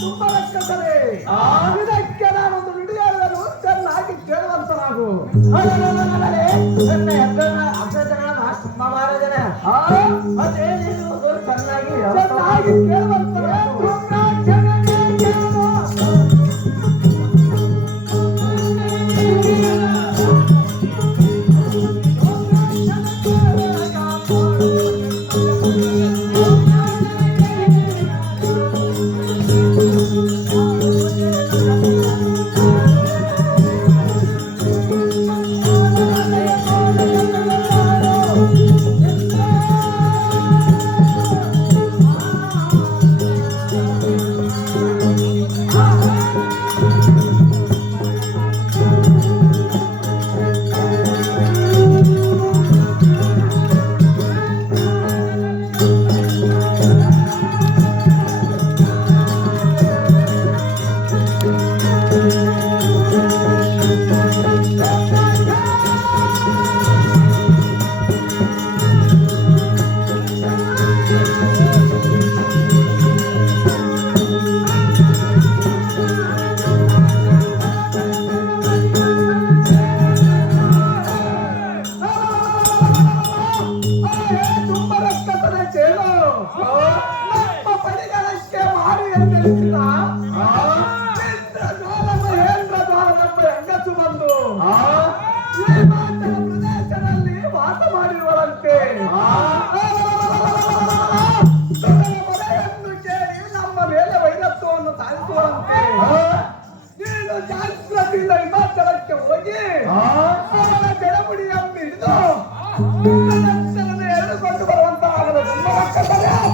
ಸುಮರಕತನೇ ಇದಕ್ಕೆ ನಾನೊಂದು ನುಡಿ ಹೇಳುವೆನು ಚೆನ್ನಾಗಿ ಕೇಳುವಂತ ನಾವು ಚೆನ್ನಾಗಿ ಕೇಳುವಂತ ತುಂಬ ರಕ್ತದ ಚೇಳು ನಮ್ಮ ಪರಿಗಣಕ್ಕೆ ಮಾಡಿ ಹೇಂದ್ರಜಾಲವೆಂಬ ಹೆಂಗಸು ಬಂದು ಹಿಮಾಚಲ ಪ್ರದೇಶದಲ್ಲಿ ವಾಸ ನಮ್ಮ ಮೇಲೆ ವೈರತ್ವವನ್ನು ಸಾಧಿಸುವಂತೆ ನೀನು ಜಾಗ್ರತೆಯಿಂದ ಹಿಮಾಚಲಕ್ಕೆ ಹೋಗಿ ಅವನ ಬೆಳವಣಿಗೆಯನ್ನು ಹಿಡಿದು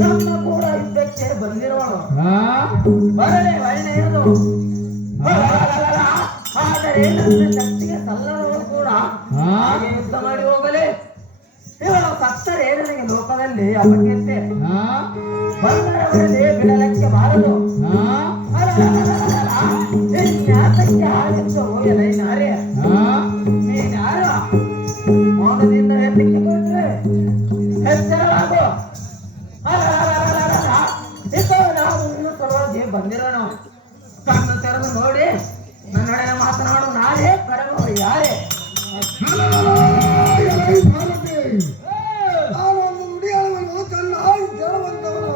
ನಮ್ಮ ಕೂಡ ಯುದ್ಧಕ್ಕೆ ಬರಲೇ ಒಳ್ಳೆಯದು ಆದರೆ ನನ್ನ ಶಕ್ತಿಗೆ ಸಲ್ಲದವರು ಕೂಡ. ಹಾಗೆ ಯುದ್ಧ ಮಾಡಿ ಹೋಗಲಿ. ಇವಳು ಸತ್ತರೆ ನನಗೆ ಲೋಕದಲ್ಲಿ? ಅಪಕ್ಯತೆ ಬಂದರವರಲ್ಲಿ ಬಿಡಲಕ್ಕೆ ಬಾರದು. ಎಚ್ಚರವಾಗು. ಇತ್ತು ನಾವು ಇನ್ನು ಸಲುವಾಗಿ ಬಂದಿರೋಣ ಕಣ್ಣು ತೆರೆದು ನೋಡಿ ನನ್ನೊಡನೆ ಮಾತನಾಡು ನಾನೇ ಕರೆದು ಯಾರೇ. ನಾನೊಂದು ನುಡಿ ಹೇಳುವನು ಚೆನ್ನಾಗಿ ಕೇಳುವಂತವನು